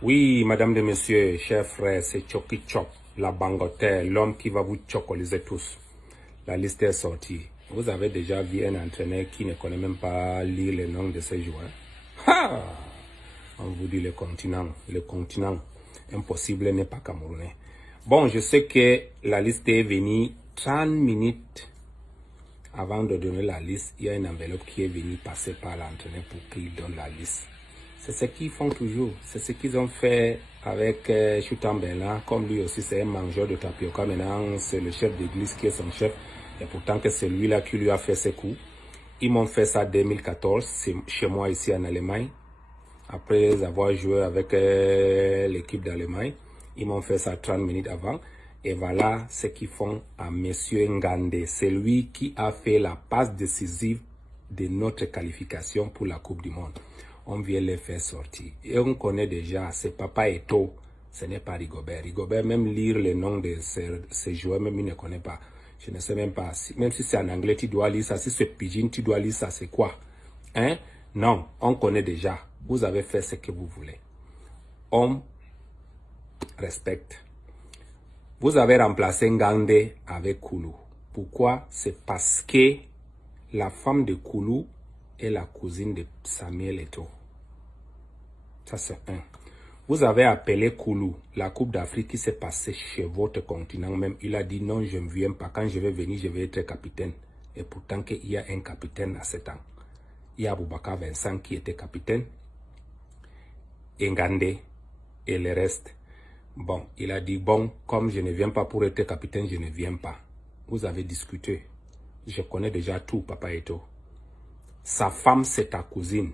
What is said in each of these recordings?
Oui, madame et messieurs, chers frères, c'est Choki Chop, la bangoteur, l'homme qui va vous chocoliser tous. La liste est sortie. Vous avez déjà vu un entraîneur qui ne connaît même pas lire les noms de ses joueurs. Ha! On vous dit le continent. Impossible n'est pas camerounais. Bon, je sais que la liste est venue 30 minutes avant de donner la liste. Il y a une enveloppe qui est venue passer par l'entraîneur pour qu'il donne la liste. C'est ce qu'ils font toujours. C'est ce qu'ils ont fait avec Choutan Bernard. Comme lui aussi, c'est un mangeur de tapioca. Maintenant, c'est le chef d'église qui est son chef. Et pourtant que c'est lui-là qui lui a fait ses coups. Ils m'ont fait ça en 2014, c'est chez moi ici en Allemagne. Après avoir joué avec l'équipe d'Allemagne, ils m'ont fait ça 30 minutes avant. Et voilà ce qu'ils font à Monsieur Ngandé. C'est lui qui a fait la passe décisive de notre qualification pour la Coupe du Monde. On vient les faire sortir. Et on connaît déjà, c'est Papa Eto'o, ce n'est pas Rigobert. Rigobert, même lire les noms de ces joueurs, même il ne connaît pas. Je ne sais même pas, même si c'est en anglais, tu dois lire ça. Si c'est pidgin, tu dois lire ça, c'est quoi? Hein? Non, on connaît déjà. Vous avez fait ce que vous voulez. On respecte. Vous avez remplacé Ngandé avec Koulou. Pourquoi? C'est parce que la femme de Koulou est la cousine de Samuel Eto'o. Ça, c'est un. Vous avez appelé Koulou, la Coupe d'Afrique qui s'est passée chez votre continent même. Il a dit non, je ne viens pas. Quand je vais venir, je vais être capitaine. Et pourtant qu'il y a un capitaine à 7 ans. Il y a Boubacar Vincent qui était capitaine. Ngandé et le reste. Bon, il a dit bon, comme je ne viens pas pour être capitaine, je ne viens pas. Vous avez discuté. Je connais déjà tout, Papa Eto'o. Sa femme, c'est ta cousine.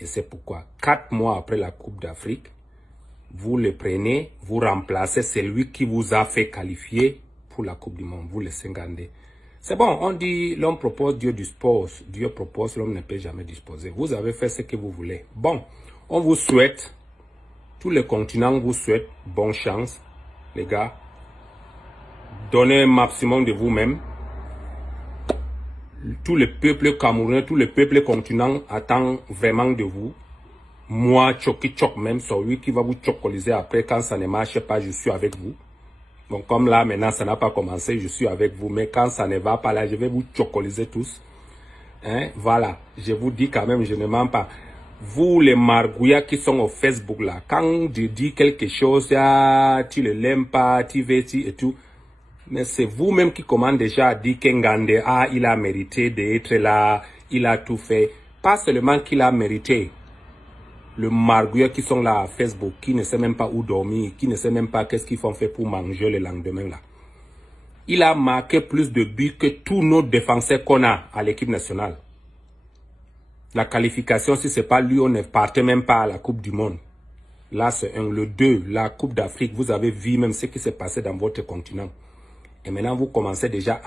Et c'est pourquoi, 4 mois après la Coupe d'Afrique, vous le prenez, vous remplacez celui qui vous a fait qualifier pour la Coupe du Monde. Vous laissez Ngandé. C'est bon, on dit l'homme propose, Dieu dispose. Dieu propose, l'homme ne peut jamais disposer. Vous avez fait ce que vous voulez. Bon, on vous souhaite, tous les continents vous souhaitent bonne chance, les gars. Donnez un maximum de vous-même. Tout le peuple camerounais, tout le peuple continent attend vraiment de vous. Moi, Choki Chop même, celui qui va vous chocoliser après quand ça ne marche pas, je suis avec vous. Bon, comme là, maintenant, ça n'a pas commencé, je suis avec vous. Mais quand ça ne va pas là, je vais vous chocoliser tous. Hein? Voilà, je vous dis quand même, je ne mens pas. Vous, les margouillas qui sont au Facebook là, quand je dis quelque chose, tu ne l'aimes pas, tu veux, et tout. Mais c'est vous-même qui commande déjà à dire qu'Ngandé, il a mérité d'être là, il a tout fait. Pas seulement qu'il a mérité. Le margouillat qui sont là à Facebook, qui ne sait même pas où dormir, qui ne sait même pas qu'est-ce qu'ils font fait pour manger le lendemain là. Il a marqué plus de buts que tous nos défenseurs qu'on a à l'équipe nationale. La qualification, si ce n'est pas lui, on ne partait même pas à la Coupe du Monde. Là, c'est un. Le 2, la Coupe d'Afrique, vous avez vu même ce qui s'est passé dans votre continent. Et maintenant, vous commencez déjà,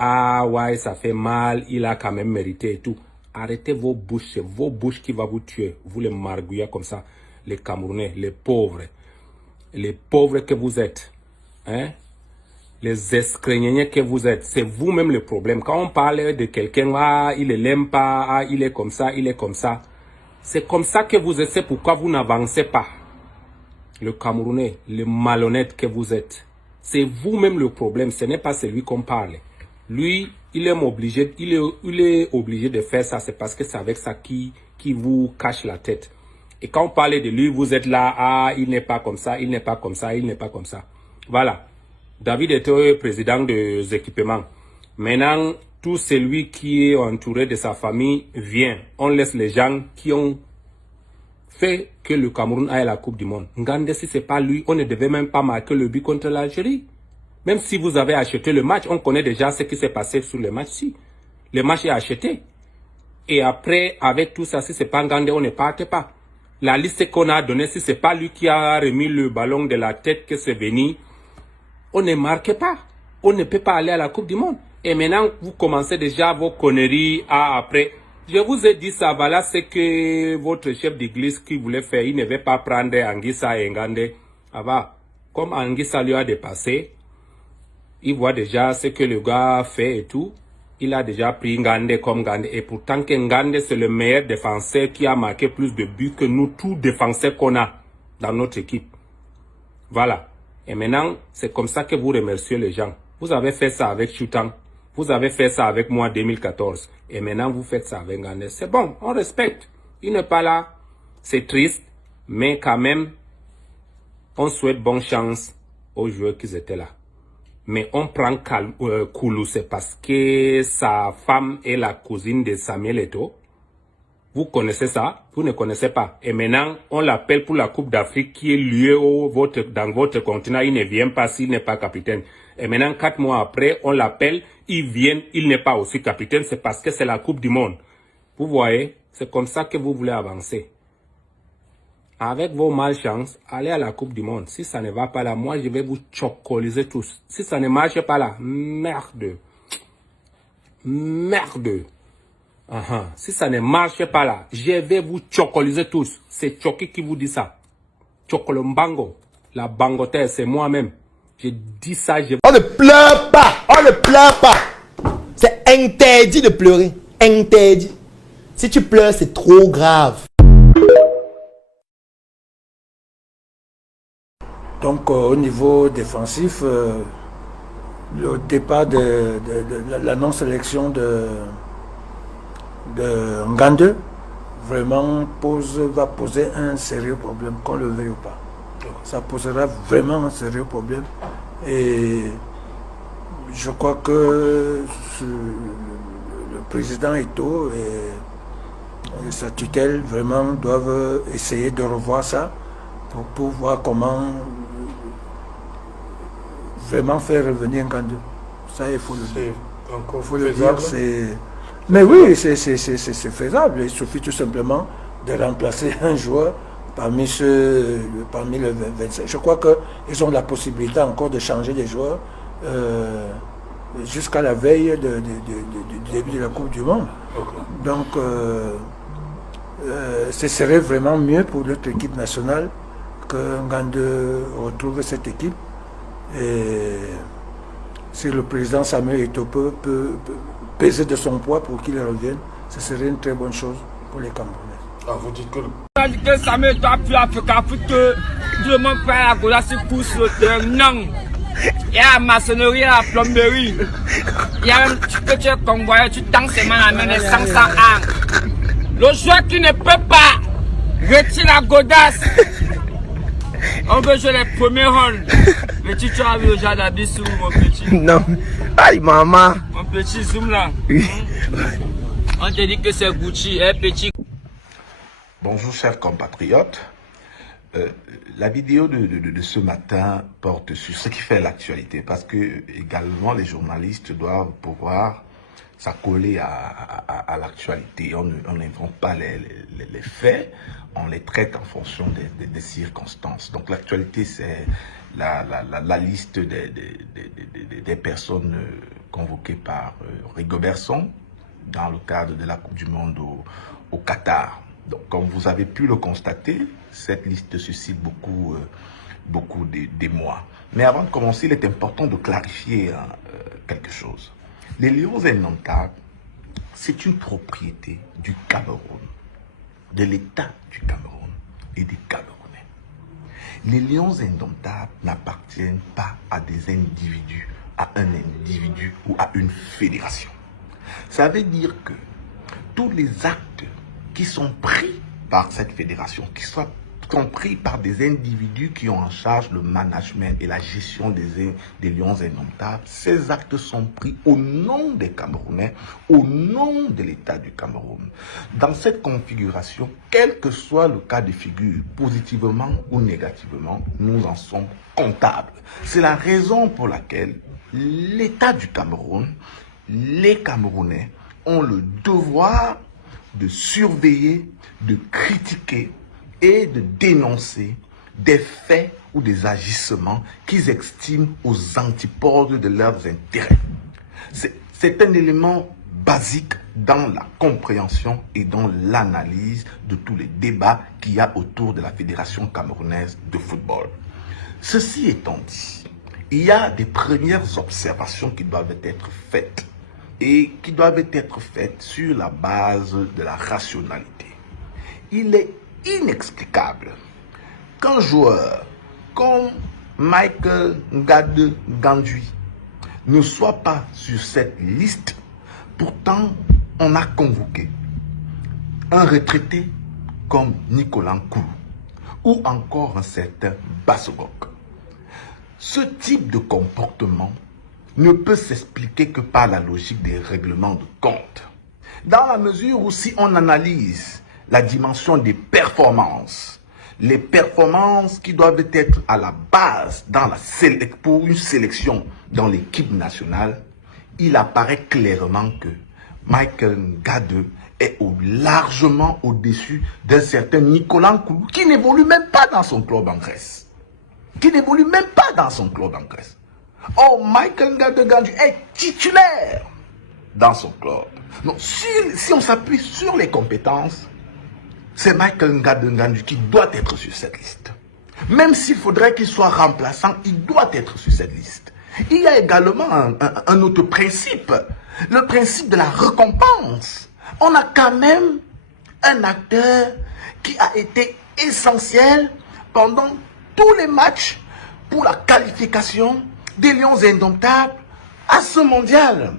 ouais, ça fait mal, il a quand même mérité et tout. Arrêtez vos bouches, c'est vos bouches qui vont vous tuer. Vous les margouillards comme ça, les Camerounais, les pauvres que vous êtes. Hein? Les escréniens que vous êtes, c'est vous-même le problème. Quand on parle de quelqu'un, il ne l'aime pas, il est comme ça, il est comme ça. C'est comme ça que vous êtes, c'est pourquoi vous n'avancez pas. Le Camerounais, le malhonnête que vous êtes. C'est vous-même le problème, ce n'est pas celui qu'on parle. Lui, il est obligé de faire ça, c'est parce que c'est avec ça qui vous cache la tête. Et quand on parle de lui, vous êtes là, il n'est pas comme ça, il n'est pas comme ça, il n'est pas comme ça. Voilà. David était président des équipements. Maintenant, tout celui qui est entouré de sa famille vient. On laisse les gens qui ont fait que le Cameroun aille à la Coupe du Monde. Ngandé, si ce n'est pas lui, on ne devait même pas marquer le but contre l'Algérie. Même si vous avez acheté le match, on connaît déjà ce qui s'est passé sur le match-ci. Le match est acheté. Et après, avec tout ça, si ce n'est pas Ngandé, on ne parte pas. La liste qu'on a donnée, si ce n'est pas lui qui a remis le ballon de la tête que c'est venu, on ne marque pas. On ne peut pas aller à la Coupe du Monde. Et maintenant, vous commencez déjà vos conneries après. Je vous ai dit ça, voilà ce que votre chef d'église qui voulait faire. Il ne veut pas prendre Anguissa et Ngandé. Comme Anguissa lui a dépassé, il voit déjà ce que le gars fait et tout. Il a déjà pris Ngandé comme Ngandé. Et pourtant Ngandé, c'est le meilleur défenseur qui a marqué plus de buts que nous, tous défenseurs qu'on a. dans notre équipe. Voilà. Et maintenant, c'est comme ça que vous remerciez les gens. Vous avez fait ça avec Choutang. Vous avez fait ça avec moi en 2014. Et maintenant, vous faites ça avec Gandé. C'est bon, on respecte. Il n'est pas là. C'est triste. Mais quand même, on souhaite bonne chance aux joueurs qui étaient là. Mais on prend Koulou, c'est parce que sa femme est la cousine de Samuel Eto'o. Vous connaissez ça? Vous ne connaissez pas. Et maintenant, on l'appelle pour la Coupe d'Afrique qui est lieu dans votre continent. Il ne vient pas s'il n'est pas capitaine. Et maintenant, 4 mois après, on l'appelle, il vient, il n'est pas aussi capitaine. C'est parce que c'est la Coupe du Monde. Vous voyez, c'est comme ça que vous voulez avancer. Avec vos malchances, allez à la Coupe du Monde. Si ça ne va pas là, moi, je vais vous chocoliser tous. Si ça ne marche pas là, merde. Merde. Si ça ne marche pas là, je vais vous chocoliser tous. C'est Choki qui vous dit ça. Chocolombango. La bangotaire, c'est moi-même. Je dis ça, On ne pleure pas. On ne pleure pas. C'est interdit de pleurer. Interdit. Si tu pleures, c'est trop grave. Donc au niveau défensif, le départ de la non-sélection de Ngande vraiment va poser un sérieux problème, qu'on le veuille ou pas. Ça posera vraiment un sérieux problème. Et je crois que le président Eto'o et sa tutelle vraiment doivent essayer de revoir ça pour voir comment vraiment faire revenir Ngande. Ça, il faut le dire. Encore faut le faisable. dire, mais oui, c'est faisable. Il suffit tout simplement de remplacer un joueur parmi le 25. Je crois qu'ils ont la possibilité encore de changer les joueurs jusqu'à la veille du début de la Coupe du Monde. Okay. Donc, ce serait vraiment mieux pour notre équipe nationale que Ngande retrouve cette équipe. Et si le président Samuel Eto'o peut peser de son poids pour qu'il revienne, ce serait une très bonne chose pour les Camerounais. Ah, vous dites que Que Samuel Eto'o a pu Afrique, que tout le monde fait la Gola, c'est pour sauter. Non. Il y a la maçonnerie, il y a la plomberie. Il y a même, tu es convoyé, tu danses seulement la main des 500 ans. Le joueur qui ne peut pas retirer la godasse. On veut jouer les premiers rôles. Petit, tu as vu le genre d'Abissou, mon petit. Non. Aïe, maman. Mon petit zoom là. On te dit que c'est Gucci, petit. Bonjour chers compatriotes. La vidéo de ce matin porte sur ce qui fait l'actualité parce que également les journalistes doivent pouvoir s'accoler à l'actualité. On n'invente pas les faits, on les traite en fonction des circonstances. Donc l'actualité, c'est la liste des personnes convoquées par Rigobert Song dans le cadre de la Coupe du Monde au Qatar. Donc comme vous avez pu le constater, cette liste suscite beaucoup d'émoi. Mais avant de commencer, il est important de clarifier quelque chose. Les Lions indomptables, c'est une propriété du Cameroun, de l'État du Cameroun et des Camerounais. Les Lions indomptables n'appartiennent pas à des individus, à un individu ou à une fédération. Ça veut dire que tous les actes qui sont pris par cette fédération, qui sont pris par des individus qui ont en charge le management et la gestion des Lions indomptables, ces actes sont pris au nom des Camerounais, au nom de l'État du Cameroun. Dans cette configuration, quel que soit le cas de figure, positivement ou négativement, nous en sommes comptables. C'est la raison pour laquelle l'État du Cameroun, les Camerounais, ont le devoir de surveiller, de critiquer et de dénoncer des faits ou des agissements qu'ils estiment aux antipodes de leurs intérêts. C'est un élément basique dans la compréhension et dans l'analyse de tous les débats qu'il y a autour de la Fédération camerounaise de football. Ceci étant dit, il y a des premières observations qui doivent être faites et qui doivent être faites sur la base de la rationalité. Il est inexplicable qu'un joueur comme Michael Ngade Gandui ne soit pas sur cette liste. Pourtant, on a convoqué un retraité comme Nicolas Nkoulou ou encore un certain Bassogok. Ce type de comportement ne peut s'expliquer que par la logique des règlements de compte. Dans la mesure où si on analyse la dimension des performances, les performances qui doivent être à la base pour une sélection dans l'équipe nationale, il apparaît clairement que Michael Ngade est largement au-dessus d'un certain Nicolas Nkoulou qui n'évolue même pas dans son club en Grèce. Oh, Michael Ngade Gandui est titulaire dans son club. Donc, si on s'appuie sur les compétences, c'est Michael Ngade Gandui qui doit être sur cette liste. Même s'il faudrait qu'il soit remplaçant, il doit être sur cette liste. Il y a également un autre principe, le principe de la récompense. On a quand même un acteur qui a été essentiel pendant tous les matchs pour la qualification des Lions indomptables à ce mondial.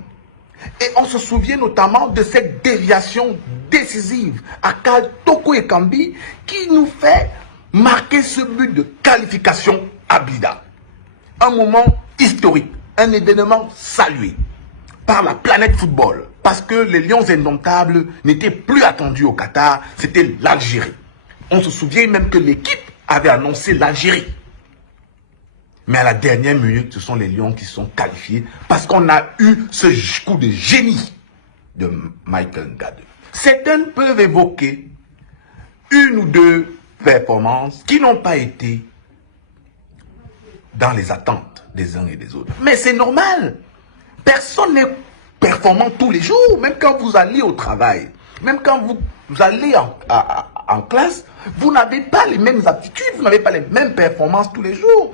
Et on se souvient notamment de cette déviation décisive à Kal Toko Ekambi qui nous fait marquer ce but de qualification à Blida. Un moment historique, un événement salué par la planète football parce que les Lions indomptables n'étaient plus attendus au Qatar, c'était l'Algérie. On se souvient même que l'équipe avait annoncé l'Algérie. Mais à la dernière minute, ce sont les Lions qui sont qualifiés parce qu'on a eu ce coup de génie de Michael Ngade. Certains peuvent évoquer une ou deux performances qui n'ont pas été dans les attentes des uns et des autres. Mais c'est normal. Personne n'est performant tous les jours, même quand vous allez au travail, même quand vous allez en classe, vous n'avez pas les mêmes aptitudes, vous n'avez pas les mêmes performances tous les jours.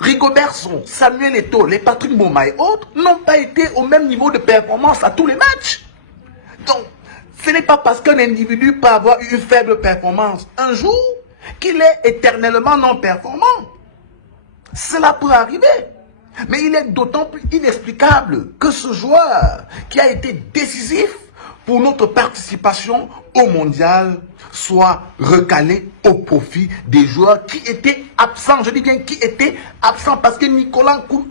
Rigobert Song, Samuel Eto'o, les Patrick Mboma et autres n'ont pas été au même niveau de performance à tous les matchs. Donc, ce n'est pas parce qu'un individu peut avoir une faible performance un jour qu'il est éternellement non performant. Cela peut arriver. Mais il est d'autant plus inexplicable que ce joueur qui a été décisif pour notre participation au mondial soit recalé au profit des joueurs qui étaient absents. Je dis bien qui étaient absents parce que Nicolas Nkoulou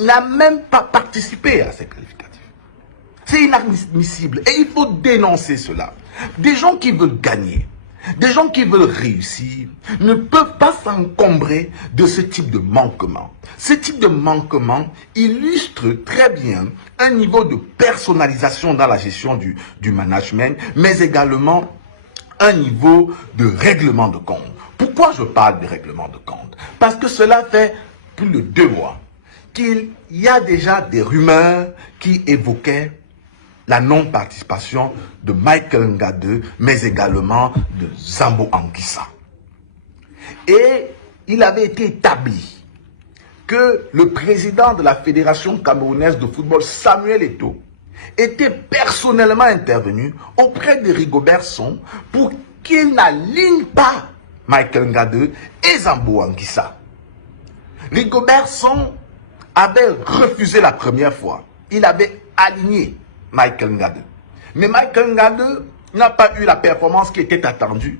n'a même pas participé à ces qualificatifs. C'est inadmissible et il faut dénoncer cela. Des gens qui veulent gagner, des gens qui veulent réussir ne peuvent pas s'encombrer de ce type de manquement. Ce type de manquement illustre très bien un niveau de personnalisation dans la gestion du management, mais également un niveau de règlement de compte. Pourquoi je parle de règlement de compte? Parce que cela fait plus de 2 mois qu'il y a déjà des rumeurs qui évoquaient la non-participation de Michael Ngade, mais également de Zambo Anguissa. Et il avait été établi que le président de la Fédération camerounaise de football, Samuel Eto'o, était personnellement intervenu auprès de Rigobert Song pour qu'il n'aligne pas Michael Ngade et Zambo Anguissa. Rigobert Song avait refusé la première fois. Il avait aligné Michael Ngade. Mais Michael Ngade n'a pas eu la performance qui était attendue.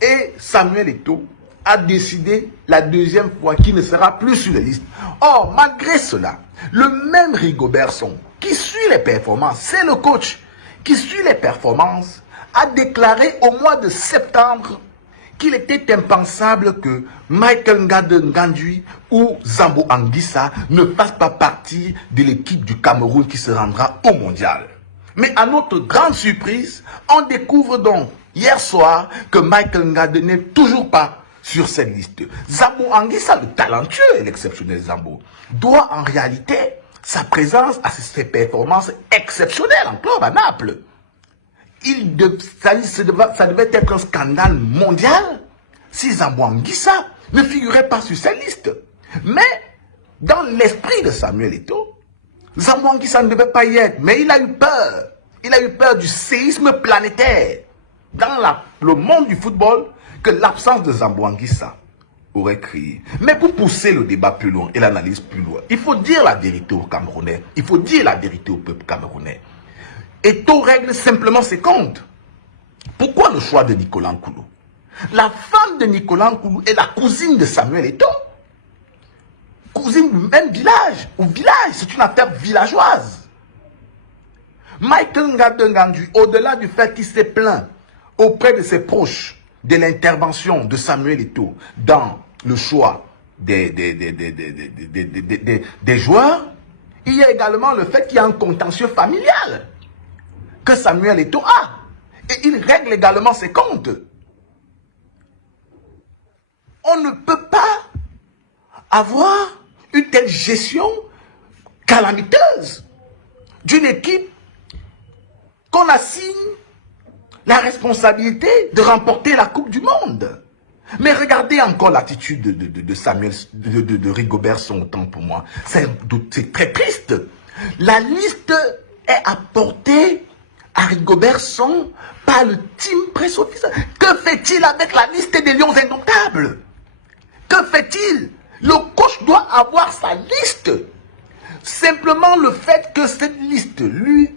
Et Samuel Eto'o a décidé la deuxième fois qu'il ne sera plus sur les listes. Or, malgré cela, le même Rigobert Song, qui suit les performances, c'est le coach qui suit les performances, a déclaré au mois de septembre qu'il était impensable que Michael Ngade Gandui ou Zambo Anguissa ne fassent pas partie de l'équipe du Cameroun qui se rendra au mondial. Mais à notre grande surprise, on découvre donc hier soir que Michael Ngade n'est toujours pas sur cette liste. Zambo Anguissa, le talentueux et l'exceptionnel Zambo, doit en réalité sa présence à ses performances exceptionnelles en club à Naples. Ça devait être un scandale mondial si Zambo Anguissa ne figurait pas sur cette liste. Mais dans l'esprit de Samuel Eto'o, Zambo Anguissa ne devait pas y être, mais il a eu peur. Il a eu peur du séisme planétaire dans le monde du football que l'absence de Zambo Anguissa aurait créé. Mais pour pousser le débat plus loin et l'analyse plus loin, il faut dire la vérité aux Camerounais. Il faut dire la vérité au peuple camerounais. Eto'o règle simplement ses comptes. Pourquoi le choix de Nicolas Nkoulou? La femme de Nicolas Nkoulou est la cousine de Samuel Eto'o. Cousine du même village. Au village, c'est une affaire villageoise. Michael Ngadengandu, au-delà du fait qu'il s'est plaint auprès de ses proches de l'intervention de Samuel Eto'o dans le choix des joueurs, il y a également le fait qu'il y a un contentieux familial que Samuel Eto'o a. Et il règle également ses comptes. On ne peut pas avoir une telle gestion calamiteuse d'une équipe qu'on assigne la responsabilité de remporter la Coupe du Monde. Mais regardez encore l'attitude de Samuel, de Rigobert Song, autant pour moi. C'est très triste. La liste est apportée à Rigobert Song par le team press officer. Que fait-il avec la liste des Lions Indomptables? Que fait-il? Le coach doit avoir sa liste. Simplement le fait que cette liste lui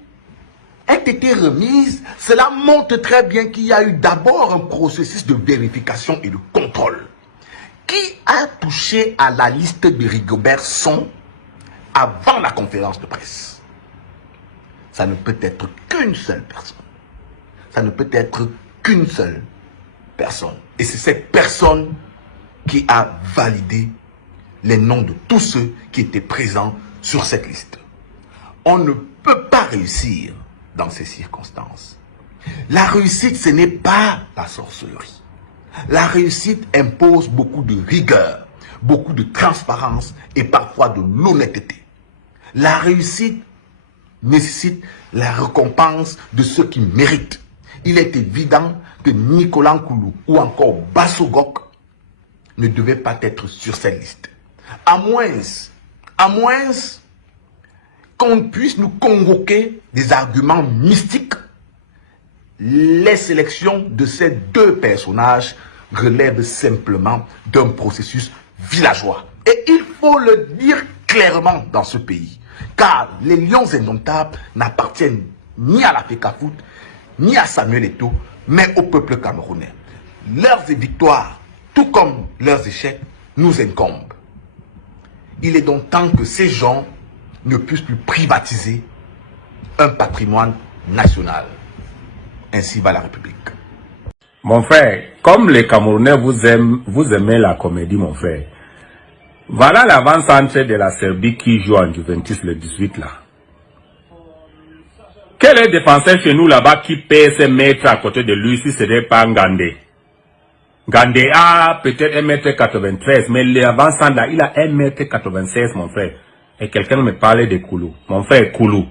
ait été remise, cela montre très bien qu'il y a eu d'abord un processus de vérification et de contrôle. Qui a touché à la liste de Rigobert Song avant la conférence de presse? Ça ne peut être qu'une seule personne. Ça ne peut être qu'une seule personne. Et c'est cette personne qui a validé les noms de tous ceux qui étaient présents sur cette liste. On ne peut pas réussir dans ces circonstances. La réussite, ce n'est pas la sorcellerie. La réussite impose beaucoup de rigueur, beaucoup de transparence et parfois de l'honnêteté. La réussite nécessite la récompense de ceux qui méritent. Il est évident que Nicolas Nkoulou ou encore Basso Gok ne devaient pas être sur cette liste. À moins qu'on puisse nous convoquer des arguments mystiques, les sélections de ces deux personnages relèvent simplement d'un processus villageois. Et il faut le dire clairement dans ce pays, car les Lions Indomptables n'appartiennent ni à la FECAFOOT, ni à Samuel Eto'o, mais au peuple camerounais. Leurs victoires, tout comme leurs échecs, nous incombent. Il est donc temps que ces gens ne puissent plus privatiser un patrimoine national. Ainsi va la République. Mon frère, comme les Camerounais vous aimez la comédie, mon frère. Voilà l'avant-centre de la Serbie qui joue en Juventus le 18 là. Quel est le défenseur chez nous là-bas qui peut se mettre à côté de lui si ce n'est pas Ngandé? Ngandé a peut-être 1m93, mais l'avant-centre là, il a 1m96, mon frère. Et quelqu'un me parlait de Koulou. Mon frère, Koulou.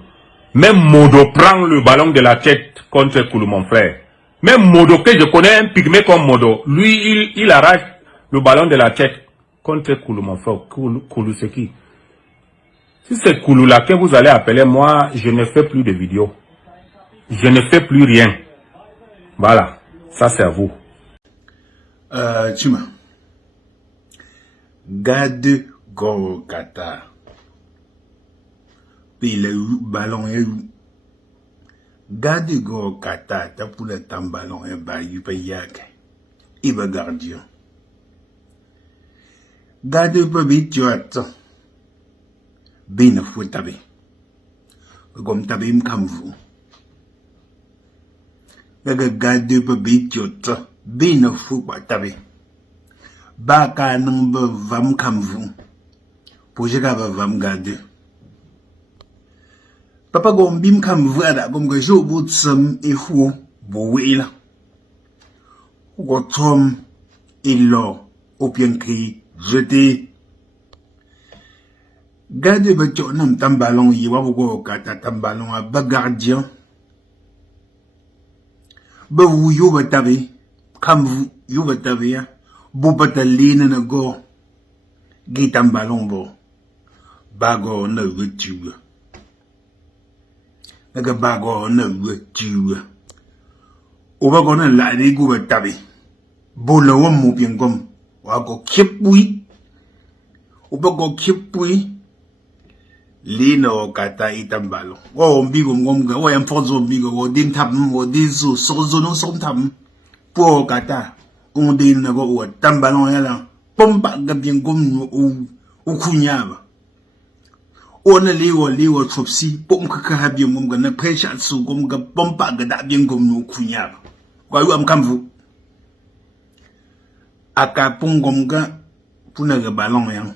Même Modo prend le ballon de la tête contre Koulou, mon frère. Même Modo, que je connais un pygmée comme Modo, lui, il arrache le ballon de la tête contre Koulou, mon frère. Koulou, c'est qui? Si c'est Koulou là que vous allez appeler, moi, je ne fais plus de vidéos. Je ne fais plus rien. Voilà. Ça, c'est à vous. Chima. Garde Goro Kata. Puis le ballon est où? Garde Goro Kata. T'as pour le temps ballon est bas. Il peut y aller. Il va gardien. Garde pas vite, tu attends. Ben faut taber. Comme taber m'cam vous. Garde pas vite, tu attends. Ben faut pas taber. Baka n'en va m'cam vous. Pour que va m'garder. Papa gombim kam vada gom ga jo but sam e hu bo wela. Go tom ilo opien kri jeté. Gade ba cho nam tambalon yi wa go kata tambalon a ba gardien. Ba wu yo ba tabe kam vu yo ba tabe ya. Bo batalina na go. Gi tambalon bo. Ba go na wetu. Naga bago na wetu. Oba gona la de go tabe. Bolo wa mo bien gom. wa go kipui uba go kipui lino kata itambalo wo mbigo ngomga wo yamfozo mbigo wo din tab wo dizu sozo no som tab po kata undin na go wo tambalo yala pomba gabien gom u kunyaba ona liwo tropsi pom kaka habie ngomga na pressure su ngomga pomba ga da bien gom no kunyaba kwa yu am kamvu aka pungomga puna ga balon yang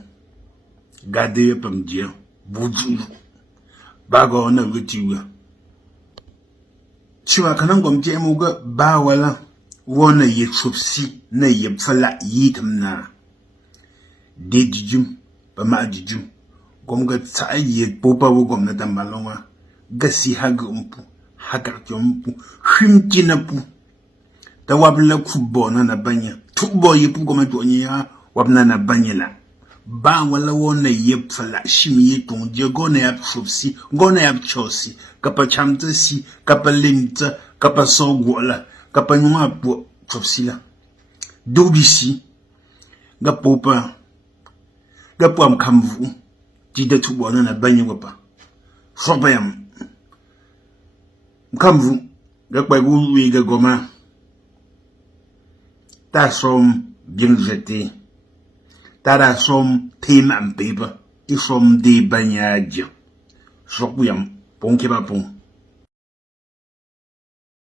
gade pam dia buju bago na witiwa chiwa kanan gomje mu ga ba wala wona ye tropsi na ye fala yitamna de jijum ba ma jijum gomga tsaye popa wo gomna tambalonga gasi haga umpu haga jompu himkina pu da wabla kubona na banya tubo ye pu goma tonya wabna na banyela ba wala wona ye fala shimi ye tonje gona ya tropsi gona ya chosi kapa chamta si kapa limta kapa sogwala kapa nyuma pu tropsi la dobisi ga popa ga pam kamvu jida tubo na banya wapa sobayam kamvu ga kwagu wi ga goma ta som bien jeté ta som thème en paper i som de banyaja sokuyam ponke ba pon